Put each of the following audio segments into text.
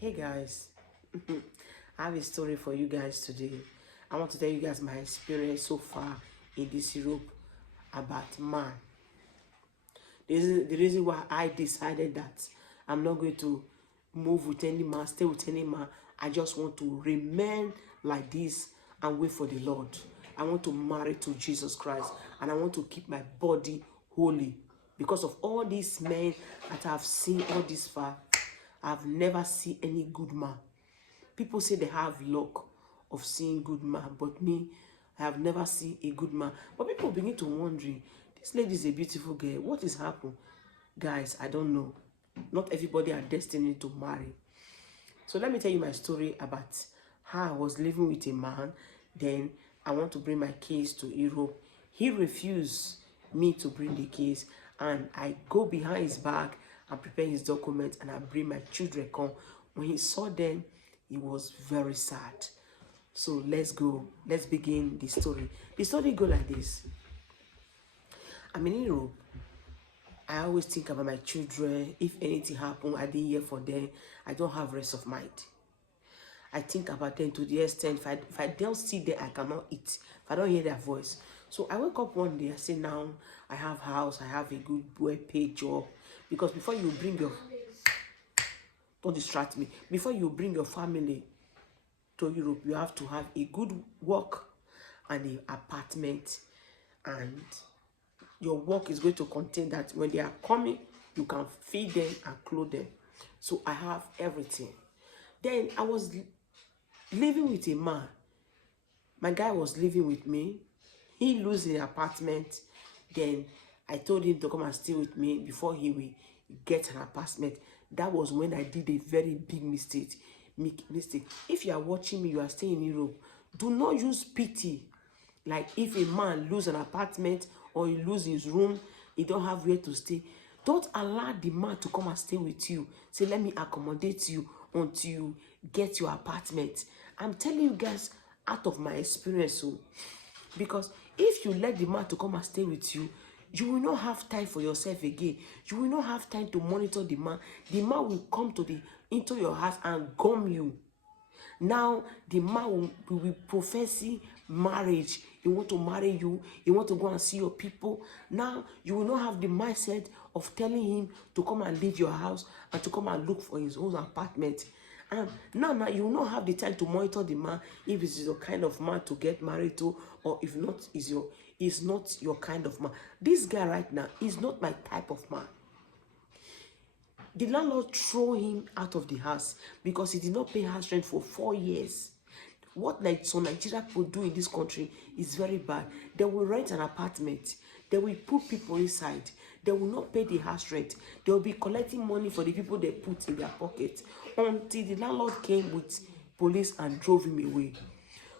Hey guys, I have a story for you guys today. I want to tell you guys my experience so far in this Europe about man. This is the reason why I decided that I'm not going to move with any man, stay with any man. I just want to remain like this and wait for the Lord. I want to marry to Jesus Christ and I want to keep my body holy. Because of all these men that I've seen all this far, I've never seen any good man. People say they have luck of seeing good man, but me, I have never seen a good man. But people begin to wondering, this lady is a beautiful girl. What is happening? Guys, I don't know. Not everybody are destined to marry. So let me tell you my story about how I was living with a man. Then I want to bring my case to Europe. He refused me to bring the case, and I go behind his back and prepare his documents, and I bring my children come. When he saw them, he was very sad. So let's go. Let's begin the story. The story go like this. I'm in Europe. I always think about my children. If anything happen, I didn't hear from them. I don't have rest of mind. I think about them to the extent if I don't see them, I cannot eat. If I don't hear their voice. So I wake up one day, I say now I have house, I have a good well-paid job. Because before you bring your, don't distract me, before you bring your family to Europe, you have to have a good work and an apartment, and your work is going to contain that when they are coming, you can feed them and clothe them. So I have everything. Then I was living with a man. My guy was living with me. He lose the apartment. Then I told him to come and stay with me before he will get an apartment. That was when I did a very big mistake. If you are watching me, you are staying in Europe, do not use pity. Like if a man lose an apartment or he lose his room, he don't have where to stay. Don't allow the man to come and stay with you. Say, let me accommodate you until you get your apartment. I'm telling you guys out of my experience. Because if you let the man to come and stay with you, you will not have time for yourself again. You will not have time to monitor the man. The man will come into your house and gum you. Now the man will be professing marriage. He want to marry you. He want to go and see your people. Now you will not have the mindset of telling him to come and leave your house and to come and look for his own apartment. And now you will not have the time to monitor the man if it's your kind of man to get married to, or if not is not your kind of man. This guy right now is not my type of man. The landlord threw him out of the house because he did not pay house rent for 4 years. What some Nigerian people do in this country is very bad. They will rent an apartment. They will put people inside. They will not pay the house rent. They will be collecting money for the people they put in their pocket until the landlord came with police and drove him away.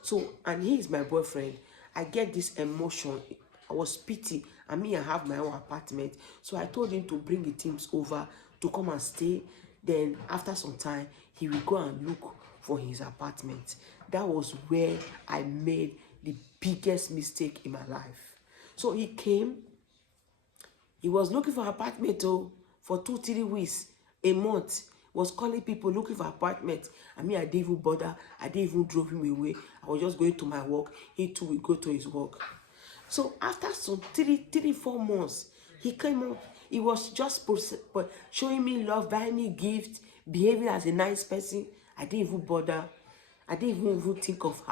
So, and he is my boyfriend. I get this emotion. I was pity. I have my own apartment. So I told him to bring the teams over to come and stay. Then after some time, he will go and look for his apartment. That was where I made the biggest mistake in my life. So he came. He was looking for apartment for 2-3 weeks, a month. Was calling people looking for apartment. I didn't even bother. I didn't even drove him away. I was just going to my work. He too will go to his work. So after some 3-4 months, he came up. He was just showing me love, buying me gifts, behaving as a nice person. I didn't even bother. I didn't even think of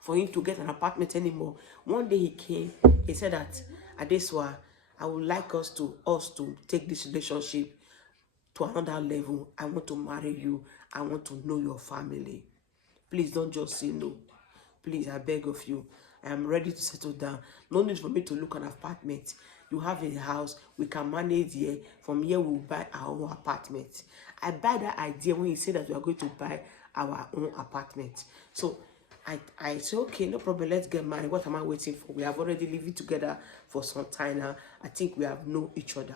for him to get an apartment anymore. One day he came. He said that, Adesua, I would like us to take this relationship to another level. I want to marry you. I want to know your family. Please don't just say no. Please, I beg of you. I am ready to settle down. No need for me to look at an apartment. You have a house. We can manage here. From here, we'll buy our own apartment. I buy that idea when he said that we are going to buy our own apartment. So I say, okay, no problem. Let's get married. What am I waiting for? We have already living together for some time now. I think we have known each other.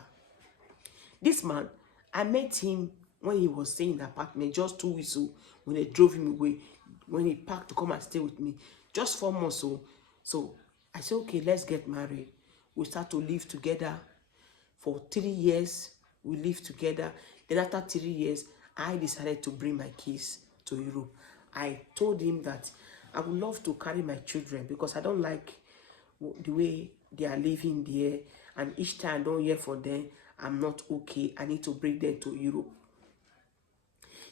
This man, I met him when he was staying in the apartment just 2 weeks old, when they drove him away, when he packed to come and stay with me. Just 4 months old. So I said, okay, let's get married. We start to live together for 3 years. We live together. Then after 3 years, I decided to bring my kids to Europe. I told him that I would love to carry my children because I don't like the way they are living there, and each time I don't hear from them, I'm not okay. I need to bring them to Europe.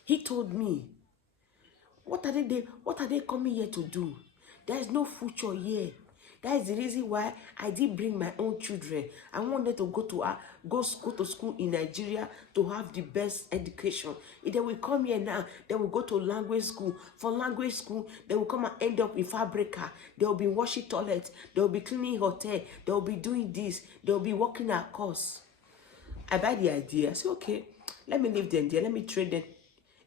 He told me, what are they coming here to do? There is no future here. That is the reason why I did bring my own children. I want them to go to school in Nigeria to have the best education. If they will come here now, they will go to language school. For language school, they will come and end up in Fabrica. They will be washing toilets. They will be cleaning hotel. They will be doing this. They will be working at course. I buy the idea. I say, okay, let me leave them there. Let me train them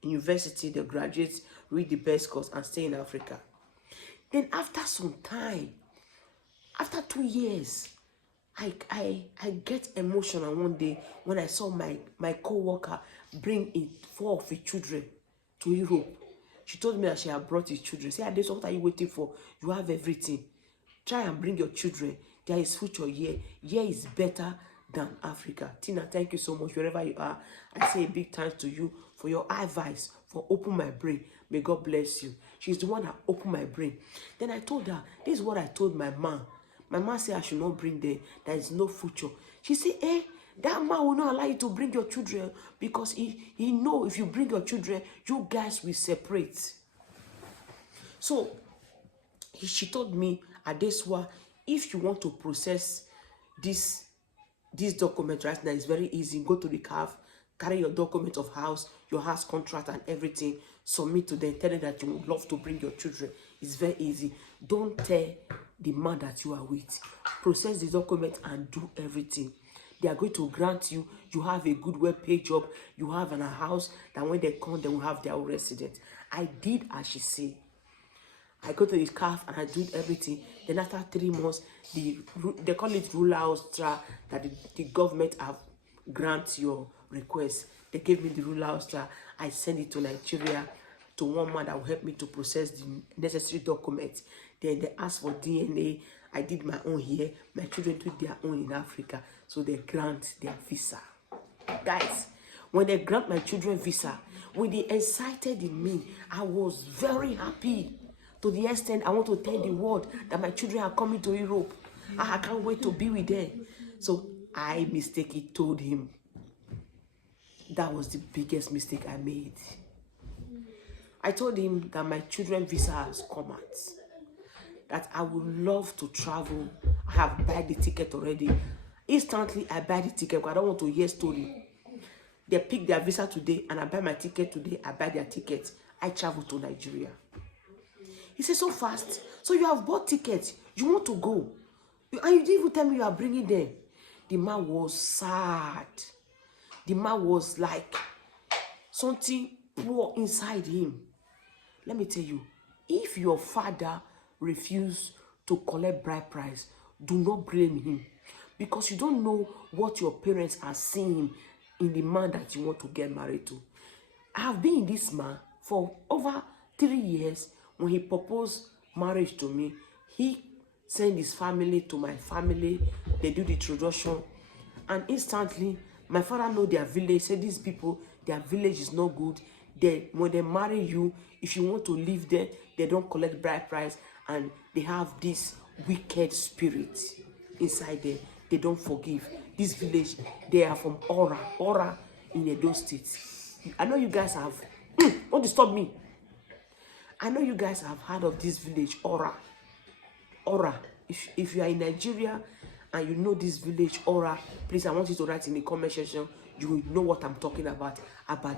in university. The graduates read the best course and stay in Africa. Then after some time, after 2 years, I get emotional one day when I saw my co-worker bring 4 of his children to Europe. She told me that she had brought his children. Say, Adeso, what are you waiting for? You have everything. Try and bring your children. There is future here. Here is better than Africa. Tina, thank you so much wherever you are. I say a big thanks to you for your advice, for opening my brain. May God bless you. She's the one that opened my brain. Then I told her, this is what I told my mom. My mom said I should not bring them. There is no future. She said, that man will not allow you to bring your children because he know if you bring your children, you guys will separate. So she told me, Adeswa, if you want to process this document right now, it's very easy. Go to the CAF, carry your document of house, your house contract and everything, submit to them, tell them that you would love to bring your children. It's very easy. Don't tell the man that you are with. Process the document and do everything. They are going to grant you. You have a good well-paid job. You have a house that when they come, they will have their own residence. I did as she said. I go to the CAF and I do everything. Then after 3 months, they call it rule austra, that the government have grant your request. They gave me the rule austra. I send it to Nigeria to one man that will help me to process the necessary documents. Then they ask for DNA. I did my own here. My children did their own in Africa. So they grant their visa. Guys, when they grant my children visa, when they excited in me, I was very happy. To the extent I want to tell the world that my children are coming to Europe. I can't wait to be with them. So I mistakenly told him. That was the biggest mistake I made. I told him that my children visa has come out. That I would love to travel. I have bought the ticket already. Instantly, I buy the ticket because I don't want to hear story. They pick their visa today and I buy my ticket today. I buy their ticket. I travel to Nigeria. He said, so fast. So you have bought tickets. You want to go. And you didn't even tell me you are bringing them. The man was sad. The man was like something poor inside him. Let me tell you, if your father refused to collect bride price, do not blame him. Because you don't know what your parents are seeing in the man that you want to get married to. I have been in this man for over 3 years. When he proposed marriage to me, he sent his family to my family. They do the introduction. And instantly, my father know their village. Said these people, their village is not good. When they marry you, if you want to live there, they don't collect bride price. And they have this wicked spirit inside there. They don't forgive. This village, they are from Ora in Edo State. I know you guys have... don't disturb me. I know you guys have heard of this village, Ora. If you are in Nigeria and you know this village, Ora, please, I want you to write in the comment section. You will know what I'm talking about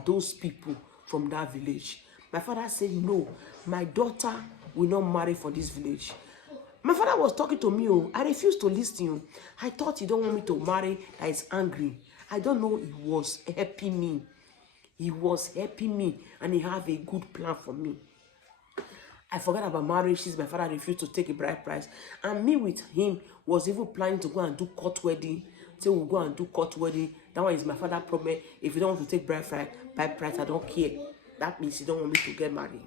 those people from that village. My father said, no, my daughter will not marry for this village. My father was talking to me. I refused to listen. I thought he don't want me to marry, that is angry. I don't know, he was helping me. He was helping me and he have a good plan for me. I forgot about marriage since my father refused to take a bride price. And me with him was even planning to go and do court wedding. So we'll go and do court wedding. That one is my father's problem. If you don't want to take bride price, I don't care. That means you don't want me to get married.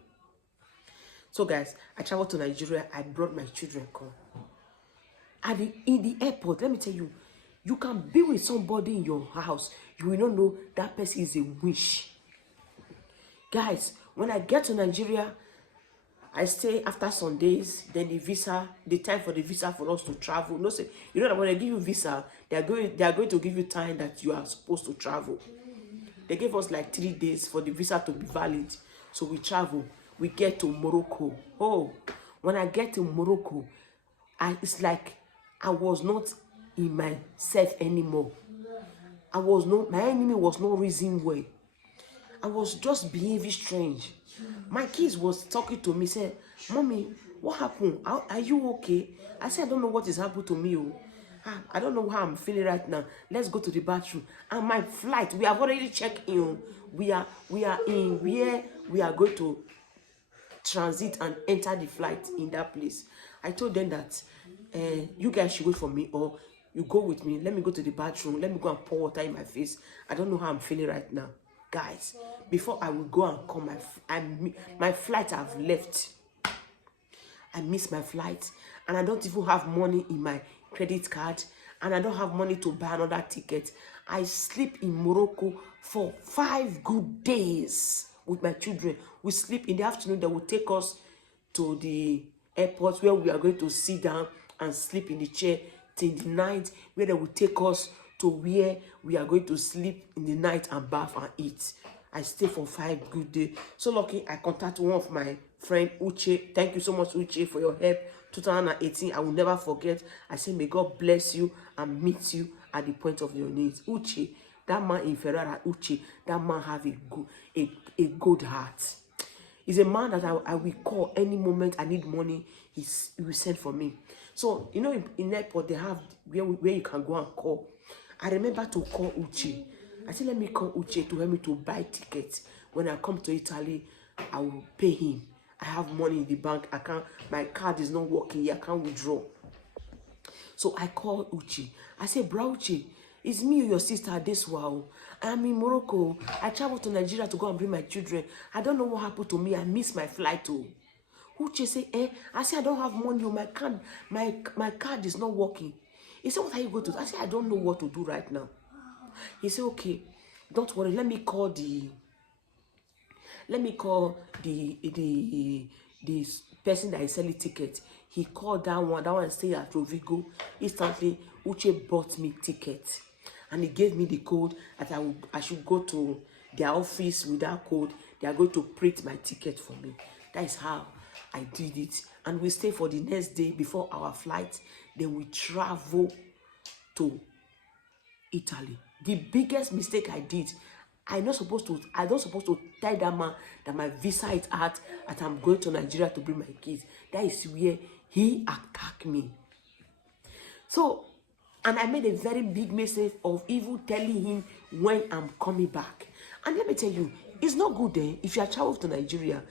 So guys, I traveled to Nigeria. I brought my children come. And in the airport, let me tell you, you can be with somebody in your house. You will not know that person is a witch. Guys, when I get to Nigeria, I stay after some days, then the time for the visa for us to travel. No, say, you know that when they give you visa, they are going to give you time that you are supposed to travel. They gave us like 3 days for the visa to be valid. So we travel. We get to Morocco. Oh, when I get to Morocco, it's like I was not in myself anymore. My enemy was not reasoning well. I was just behaving strange. My kids was talking to me, said, "Mommy, what happened? Are you okay?" I said, "I don't know what is happening to me. I don't know how I'm feeling right now. Let's go to the bathroom." And my flight, we have already checked in. We are in where we are going to transit and enter the flight in that place. I told them that you guys should wait for me, or you go with me. Let me go to the bathroom. Let me go and pour water in my face. I don't know how I'm feeling right now. Guys, before I will go and come, my flight have left. I missed my flight, and I don't even have money in my credit card, and I don't have money to buy another ticket. I sleep in Morocco for 5 good days with my children. We sleep in the afternoon. They will take us to the airport where we are going to sit down and sleep in the chair till the night, where they will take us to where we are going to sleep in the night and bath and eat. I stay for 5 good days. So lucky, I contact one of my friend, Uche. Thank you so much, Uche, for your help. 2018, I will never forget. I say, may God bless you and meet you at the point of your needs. Uche, that man in Ferrara, Uche, that man have a good heart. He's a man that I will call any moment I need money. He will send for me. So, you know, in airport, they have where you can go and call. I remember to call Uche. I said, let me call Uche to help me to buy tickets. When I come to Italy, I will pay him. I have money in the bank. My card is not working. I can't withdraw. So I called Uche. I said, bro, Uche, it's me or your sister this wow. I'm in Morocco. I traveled to Nigeria to go and bring my children. I don't know what happened to me. I missed my flight too. Uche say, I said, I don't have money. My card is not working. He said, what are you going to do? I said, I don't know what to do right now. He said, okay, don't worry. Let me call the person that is selling ticket. He called that one stayed at Rovigo. Instantly, Uche bought me ticket. And he gave me the code that I should go to their office with that code. They are going to print my ticket for me. That is how I did it. And we stay for the next day before our flight. Then we travel to Italy. The biggest mistake I did, I don't supposed to tell that man that my visa is out, that I'm going to Nigeria to bring my kids. That is where he attacked me. So, and I made a very big mistake of even telling him when I'm coming back. And let me tell you, it's not good then. If you are traveling to Nigeria,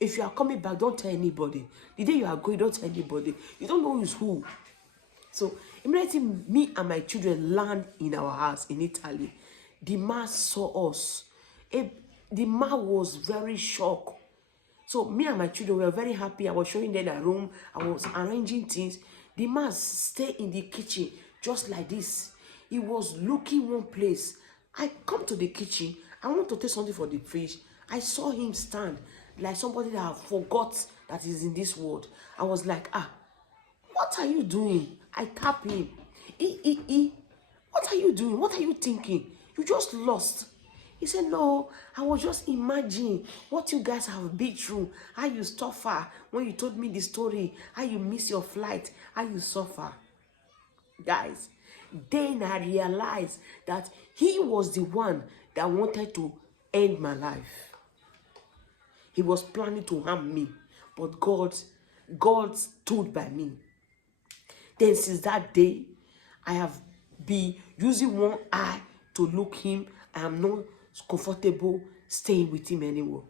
if you are coming back, don't tell anybody. The day you are going, don't tell anybody. You don't know who's who. So immediately, me and my children land in our house in Italy. The man saw us. The man was very shocked. So me and my children were very happy. I was showing them the room. I was arranging things. The man stayed in the kitchen just like this. He was looking one place. I come to the kitchen. I want to take something for the fridge. I saw him stand like somebody that I forgot that is in this world. I was like, what are you doing? I tap him. What are you doing? What are you thinking? You just lost. He said, no, I was just imagining what you guys have been through, how you suffer when you told me the story, how you miss your flight, how you suffer. Guys, then I realized that he was the one that wanted to end my life. He was planning to harm me, but God stood by me. Then since that day, I have been using one eye to look him. I am not comfortable staying with him anymore.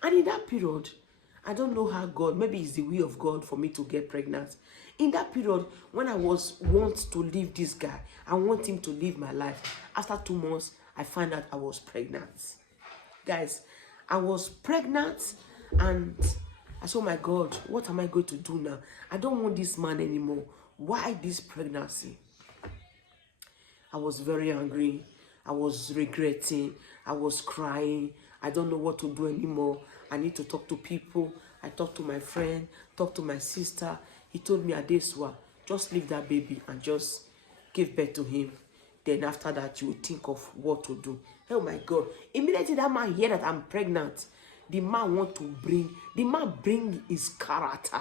And in that period, I don't know how God, maybe it's the will of God for me to get pregnant. In that period, when I want to leave this guy, I want him to live my life. After 2 months, I found out I was pregnant. Guys, I was pregnant and I said, oh my God, what am I going to do now? I don't want this man anymore. Why this pregnancy? I was very angry. I was regretting. I was crying. I don't know what to do anymore. I need to talk to people. I talked to my friend, talked to my sister. He told me, Adesua, just leave that baby and just give birth to him. Then after that, you will think of what to do. Oh my God. Immediately that man hear that I'm pregnant, the man bring his character.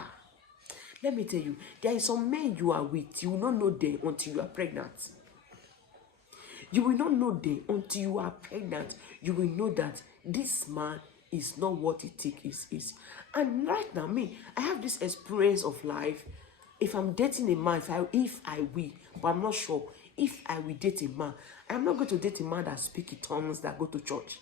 Let me tell you, there is some men you are with, you will not know them until you are pregnant. You will not know them until you are pregnant. You will know that this man is not what he think is. And right now, I have this experience of life. If I'm dating a man, if I will, but I'm not sure, if I will date a man, I'm not going to date a man that speaks in tongues, that go to church.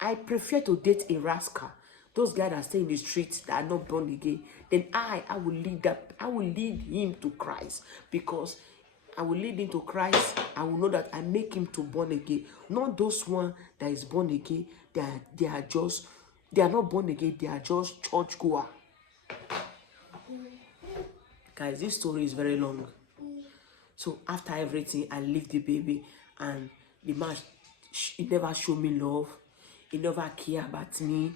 I prefer to date a rascal. Those guys that stay in the streets that are not born again. Then I will lead him to Christ, because I will lead him to Christ. I will know that I make him to born again. Not those one that is born again. They are not born again. They are just church goer. Guys, this story is very long. So after everything, I leave the baby, and the man, he never showed me love. He never cared about me.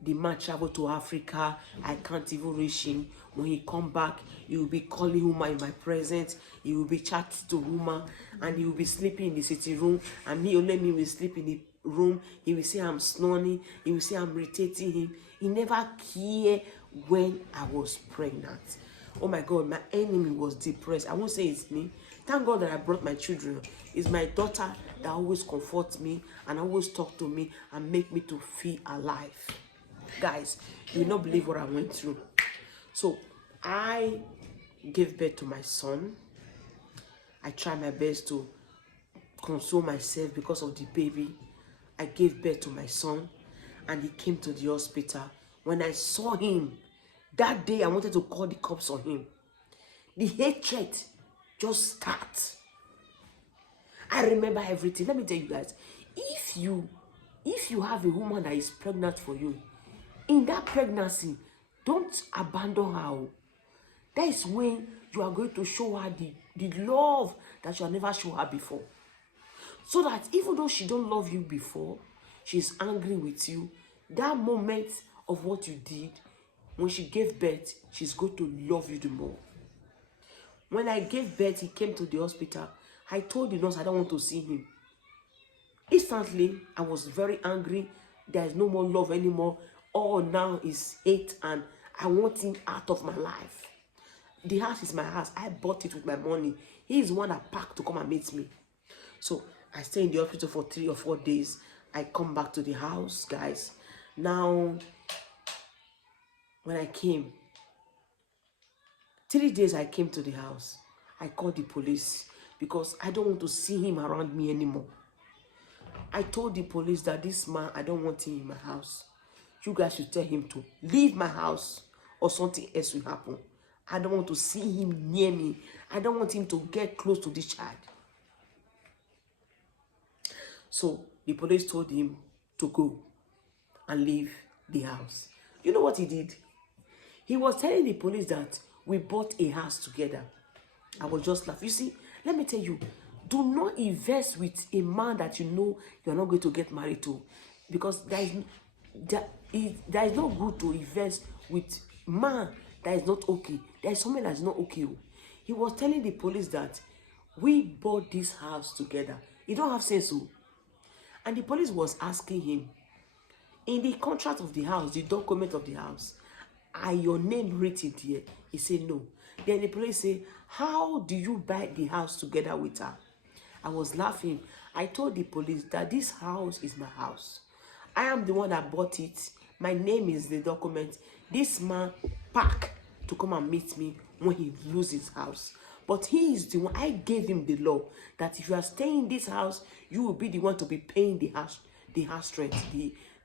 The man traveled to Africa. I can't even reach him. When he come back, he will be calling woman in my presence. He will be chatting to woman, and he will be sleeping in the sitting room. And me will sleep in the room. He will say I'm snoring. He will say I'm irritating him. He never cared when I was pregnant. Oh my God, my enemy was depressed. I won't say it's me. Thank God that I brought my children. It's my daughter that always comforts me and always talk to me and make me to feel alive. Guys, you will not believe what I went through. So I gave birth to my son. I tried my best to console myself because of the baby. I gave birth to my son, and he came to the hospital. When I saw him, that day I wanted to call the cops on him. The hatred just starts. I remember everything. Let me tell you guys, if you have a woman that is pregnant for you, in that pregnancy, don't abandon her. That is when you are going to show her the love that you have never shown her before. So that even though she don't love you before, she's angry with you, that moment of what you did, when she gave birth, she's going to love you the more. When I gave birth, he came to the hospital. I told the nurse I don't want to see him. Instantly, I was very angry. There is no more love anymore. All now is hate, and I want him out of my life. The house is my house. I bought it with my money. He is the one that packed to come and meet me. So I stay in the hospital for 3 or 4 days. I come back to the house, guys. Now, when I came, 3 days I came to the house. I called the police because I don't want to see him around me anymore. I told the police that this man, I don't want him in my house. You guys should tell him to leave my house or something else will happen. I don't want to see him near me. I don't want him to get close to this child. So the police told him to go and leave the house. You know what he did? He was telling the police that we bought a house together. I was just laughing. You see, let me tell you, do not invest with a man that you know you're not going to get married to, because there is no good to invest with man that is not okay. There is someone that is not okay. He was telling the police that we bought this house together. You don't have sense. And the police was asking him, in the contract of the house, the document of the house, are your name written here? He said no. Then the police said, how do you buy the house together with her? I was laughing. I told the police that this house is my house. I am the one that bought it. My name is the document. This man packed to come and meet me when he loses his house. But he is the one. I gave him the law that if you are staying in this house, you will be the one to be paying the house rent,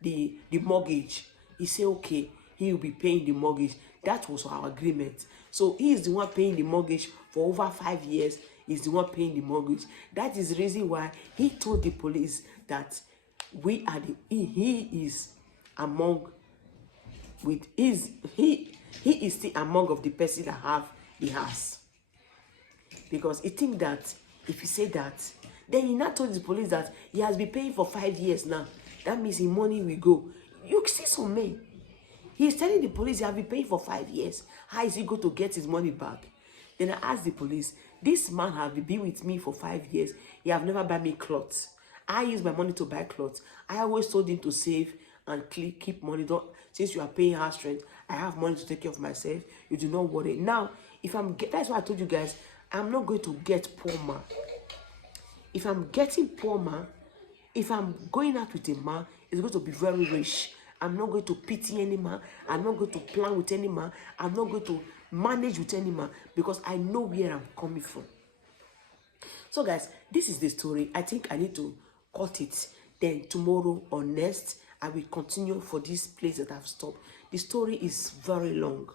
the mortgage. He said, okay, he will be paying the mortgage. That was our agreement. So he is the one paying the mortgage for over 5 years. He's the one paying the mortgage. That is the reason why he told the police that he is among with he is still among of the person that have the house. Because he think that if he say that, then he now told the police that he has been paying for 5 years now. that means his money will go. You see some men, he's telling the police he have been paying for 5 years. How is he going to get his money back? Then I asked the police, this man have been with me for 5 years. He have never bought me clothes. I use my money to buy clothes. I always told him to save and keep money. Don't, since you are paying house rent, I have money to take care of myself. You do not worry. Now, if that's why I told you guys, I'm not going to get poor man. If I'm getting poor man, if I'm going out with a man, it's going to be very rich. I'm not going to pity any man. I'm not going to plan with any man. I'm not going to manage with any man, because I know where I'm coming from. So guys, this is the story. I think I need to cut it. Then tomorrow or next, I will continue for this place that I've stopped. The story is very long.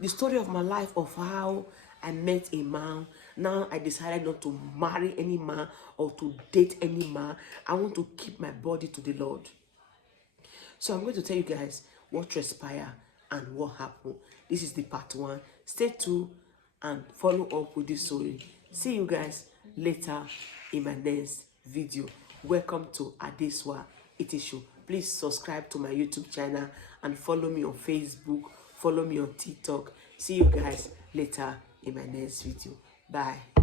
The story of my life, of how I met a man. Now I decided not to marry any man or to date any man. I want to keep my body to the Lord. So I'm going to tell you guys what transpired and what happened. This is the part 1. Stay tuned and follow up with this story. See you guys later in my next video. Welcome to Adesua Iti Show. Please subscribe to my YouTube channel and follow me on Facebook. Follow me on TikTok. See you guys later in my next video. Bye.